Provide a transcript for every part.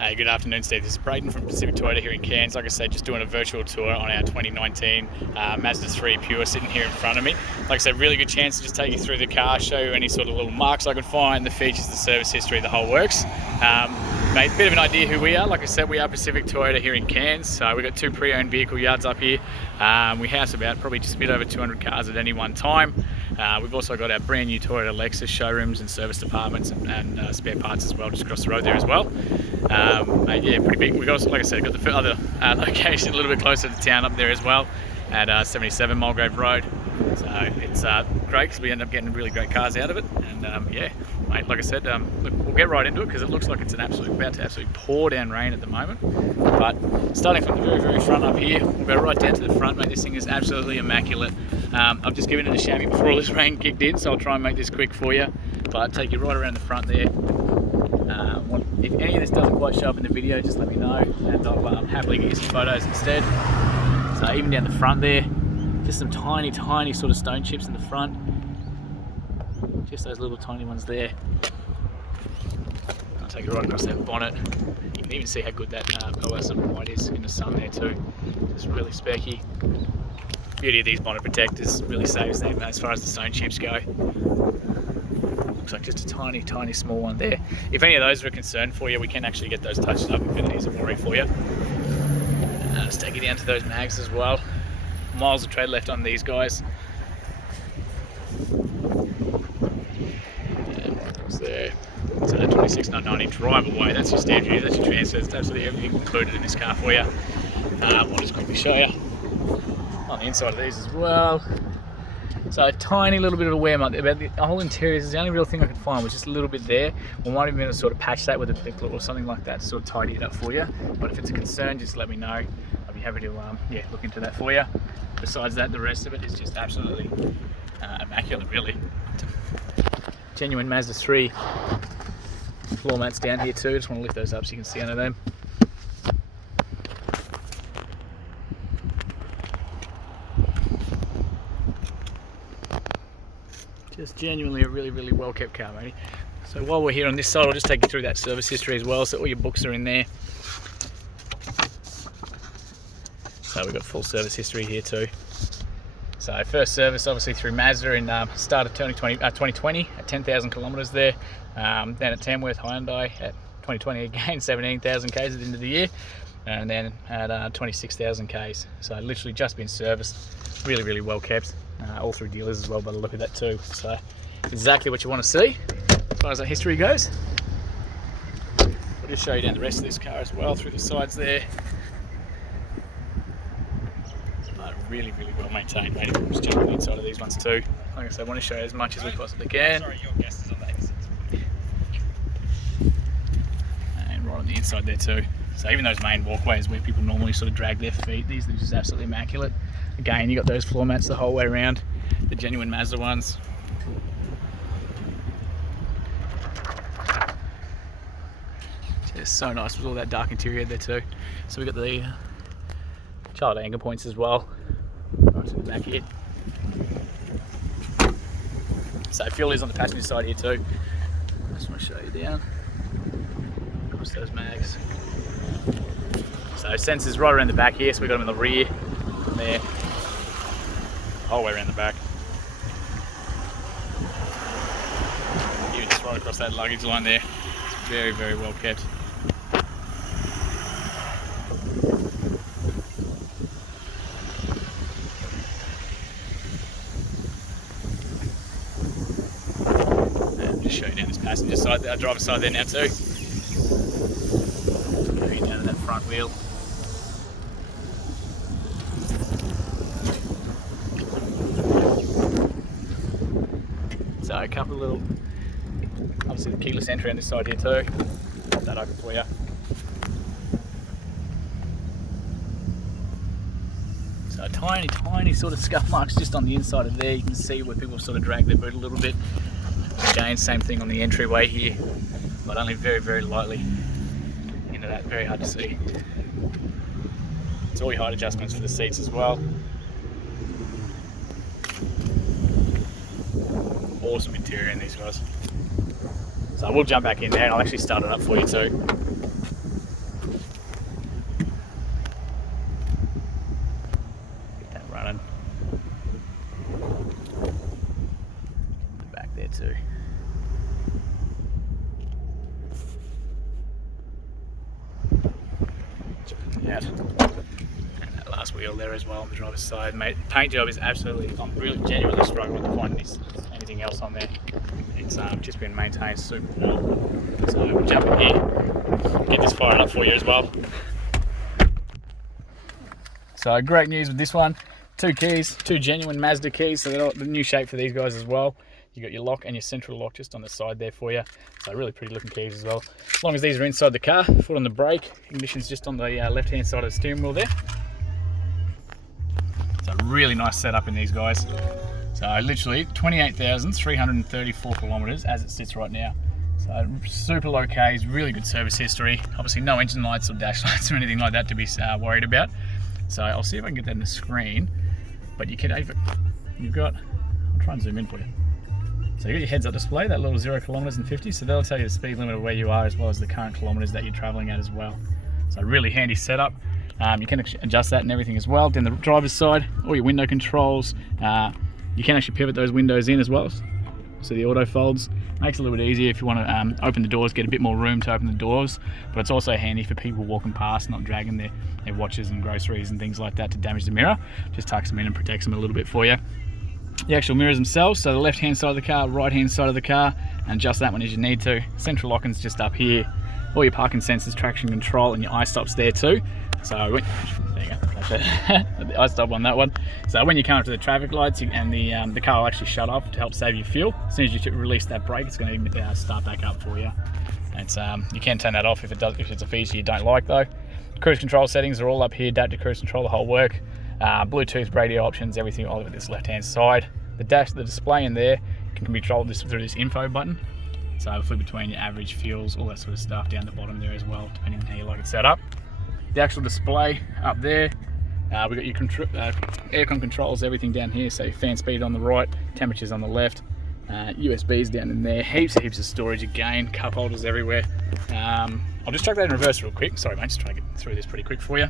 Hey, good afternoon, Steve. This is Braden from Pacific Toyota here in Cairns. Like I said, just doing a virtual tour on our 2019 Mazda3 Pure sitting here in front of me. Like I said, really good chance to just take you through the car, show you any sort of little marks I could find, the features, the service history, the whole works. Mate, a bit of an idea who we are. Like I said, we are Pacific Toyota here in Cairns. We've got 2 pre-owned vehicle yards up here. We house about probably just a bit over 200 cars at any one time. We've also got our brand new Toyota Lexus showrooms and service departments and spare parts as well, just across the road there as well. Mate, yeah, pretty big. We've got, like I said, got the other location a little bit closer to town up there as well, at 77 Mulgrave Road. So it's great because we end up getting really great cars out of it. And yeah, mate, like I said, look, we'll get right into it because it looks like it's about to absolutely pour down rain at the moment. But starting from the very, very front up here, we'll go right down to the front, mate. This thing is absolutely immaculate. I've just given it a chamois before all this rain kicked in, so I'll try and make this quick for you. But I'll take you right around the front there. If any of this doesn't quite show up in the video, just let me know, and I'll happily get you some photos instead. So even down the front there, just some tiny, tiny sort of stone chips in the front. Just those little tiny ones there. I'll take it right across that bonnet. You can even see how good that pearlescent white is in the sun there too. Just really specky. Beauty of these bonnet protectors really saves them as far as the stone chips go. Looks like just a tiny, tiny small one there. If any of those are a concern for you, we can actually get those touched up if any of these are worried for you. Let's take you down to those mags as well. Miles of tread left on these guys. And across there. So that 26,990 drive away, that's your stamp duty, that's your transfers, that's absolutely everything included in this car for you. I'll just quickly show you on the inside of these as well. So a tiny little bit of a wear mark there, but the whole interior is the only real thing I could find was just a little bit there. We might even be able to sort of patch that with a picklet or something like that to sort of tidy it up for you. But if it's a concern, just let me know. I'll be happy to yeah, look into that for you. Besides that, the rest of it is just absolutely immaculate, really. Genuine Mazda3 floor mats down here too. Just want to lift those up so you can see under them. Just genuinely a really, really well kept car, matey. So while we're here on this side, I'll just take you through that service history as well, so all your books are in there. So we've got full service history here too. So first service obviously through Mazda in start of 2020 at 10,000 kilometres there. Then at Tamworth Hyundai at 2020 again, 17,000 k's at the end of the year. And then at 26,000 k's. So literally just been serviced. Really, really well kept. All through dealers as well by the look of that too. So exactly what you want to see as far as that history goes. We'll just show you down the rest of this car as well through the sides there. Really, really well maintained, mate. Just jump on the inside of these ones too. Like I said, I want to show you as much as we possibly can. Sorry, your guest is on that. And right on the inside there too. So even those main walkways where people normally sort of drag their feet, these are just absolutely immaculate. Again, you got those floor mats the whole way around, the genuine Mazda ones. Just so nice with all that dark interior there too. So we got the child anchor points as well, right to the back here. So fuel is on the passenger side here too. I just want to show you down across those mags. So sensors right around the back here, so we've got them in the rear, there, the whole way around the back. Even just right across that luggage line there. It's very, very well kept. Show you down this passenger side, our driver's side there now too. Going down to that front wheel. So a couple of little, obviously the keyless entry on this side here too. Pop that open for you. So tiny, tiny sort of scuff marks just on the inside of there. You can see where people sort of drag their boot a little bit. Again, same thing on the entryway here, but only very, very lightly into that, very hard to see. It's all your height adjustments for the seats as well. Awesome interior in these guys. So I will jump back in there and I'll actually start it up for you too. out. And that last wheel there as well on the driver's side, mate. Paint job is absolutely, I'm really genuinely struggling to find anything else on there. It's just been maintained super well. So we'll jump in here, get this fired up for you as well. So great news with this one. 2 keys, 2 genuine Mazda keys, so they're the new shape for these guys as well. You got your lock and your central lock just on the side there for you. So really pretty looking keys as well. As long as these are inside the car, foot on the brake, ignition's just on the left hand side of the steering wheel there. So really nice setup in these guys. So literally 28,334 kilometers as it sits right now. So super low Ks, really good service history. Obviously no engine lights or dash lights or anything like that to be worried about. So I'll see if I can get that in the screen. But you can, you've got, I'll try and zoom in for you. So you got your heads-up display, that little 0 kilometers and 50, so that'll tell you the speed limit of where you are as well as the current kilometers that you're traveling at as well. So really handy setup. You can adjust that and everything as well. Then the driver's side, all your window controls. You can actually pivot those windows in as well. So the auto folds makes it a little bit easier if you want to open the doors, get a bit more room to open the doors. But it's also handy for people walking past, not dragging their watches and groceries and things like that to damage the mirror. Just tucks them in and protects them a little bit for you. The actual mirrors themselves, so the left hand side of the car, right hand side of the car, and adjust that one as you need to. Central locking's just up here. All your parking sensors, traction control, and your eye-stops there too. So there you go, the eye-stop on that one. So when you come up to the traffic lights and the car will actually shut off to help save you fuel. As soon as you release that brake, it's going to start back up for you. It's you can turn that off if it's a feature you don't like though. Cruise control settings are all up here, adaptive cruise control, the whole work. Bluetooth, radio options, everything all over this left-hand side. The display in there can control this through this info button. So flip between your average, fuels, all that sort of stuff down the bottom there as well, depending on how you like it set up. The actual display up there, we've got your aircon controls, everything down here. So your fan speed on the right, temperatures on the left, USBs down in there, heaps of storage again, cup holders everywhere. I'll just chuck that in reverse real quick. Sorry mate, just trying to get through this pretty quick for you.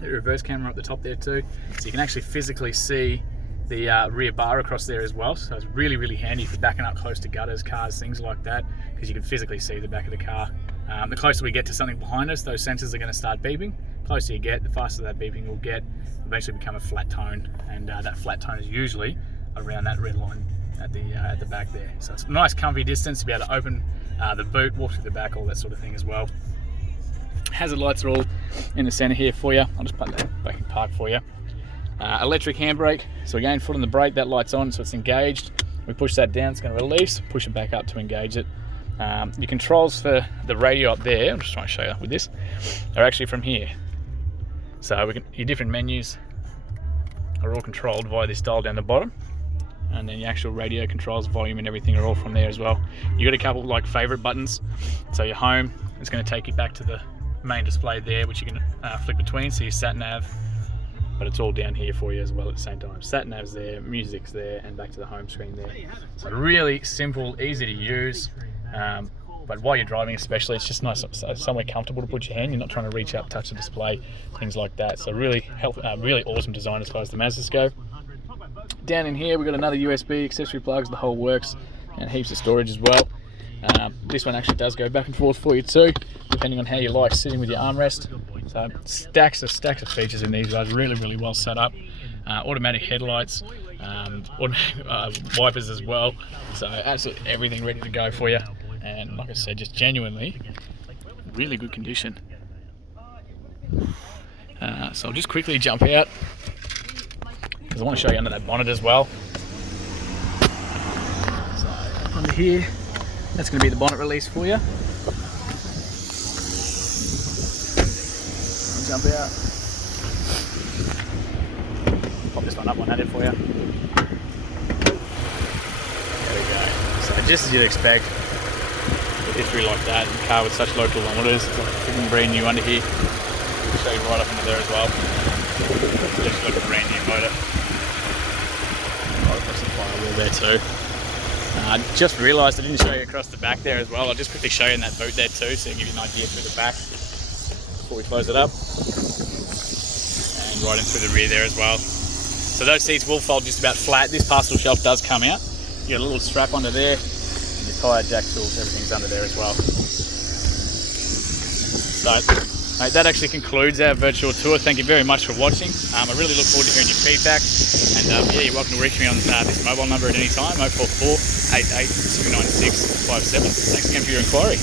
The reverse camera up the top there too, so you can actually physically see the rear bar across there as well. So it's really, really handy for backing up close to gutters, cars, things like that, because you can physically see the back of the car. The closer we get to something behind us, those sensors are going to start beeping. The closer you get, the faster that beeping will get, eventually become a flat tone, and that flat tone is usually around that red line at the back there. So it's a nice comfy distance to be able to open the boot, walk through the back, all that sort of thing as well. Hazard lights are all in the center here for you. I'll just put that back in park for you. Electric handbrake, so again, foot on the brake, that light's on, so it's engaged. We push that down, it's going to release, push it back up to engage it. Your controls for the radio up there, I'm just trying to show you with this, are actually from here. So your different menus are all controlled via this dial down the bottom, and then your actual radio controls, volume and everything are all from there as well. You got a couple like favorite buttons, so your home, it's going to take you back to the main display there, which you can flick between, so your sat nav, but it's all down here for you as well at the same time. Sat nav's there, music's there, and back to the home screen there. So really simple, easy to use, but while you're driving especially, it's just nice, somewhere comfortable to put your hand. You're not trying to reach up, touch the display, things like that. So really really awesome design as far as the Mazdas go. Down in here we've got another USB, accessory plugs, the whole works, and heaps of storage as well. This one actually does go back and forth for you too, depending on how you like sitting with your armrest. So stacks of features in these guys, really, really well set up. Automatic headlights, wipers as well. So absolutely everything ready to go for you. And like I said, just genuinely really good condition. So I'll just quickly jump out because I want to show you under that bonnet as well. So under here, that's going to be the bonnet release for you. Jump out. Pop this one up on that for you. There we go. So just as you'd expect, with history like that, and a car with such low kilometres, it's like freaking brand new under here. I'll show you right up under there as well. Looks like a brand new motor. I've got some firewall there too. Just realised I didn't show you across the back there as well. I'll just quickly show you in that boot there too, so you give you an idea through the back before we close it up. And right in through the rear there as well. So those seats will fold just about flat. This parcel shelf does come out. You got a little strap under there, and your tyre jack tools, everything's under there as well. So Mate, that actually concludes our virtual tour. Thank you very much for watching. I really look forward to hearing your feedback. And yeah, you're welcome to reach me on this mobile number at any time, 044 88 296 57. Thanks again for your inquiry.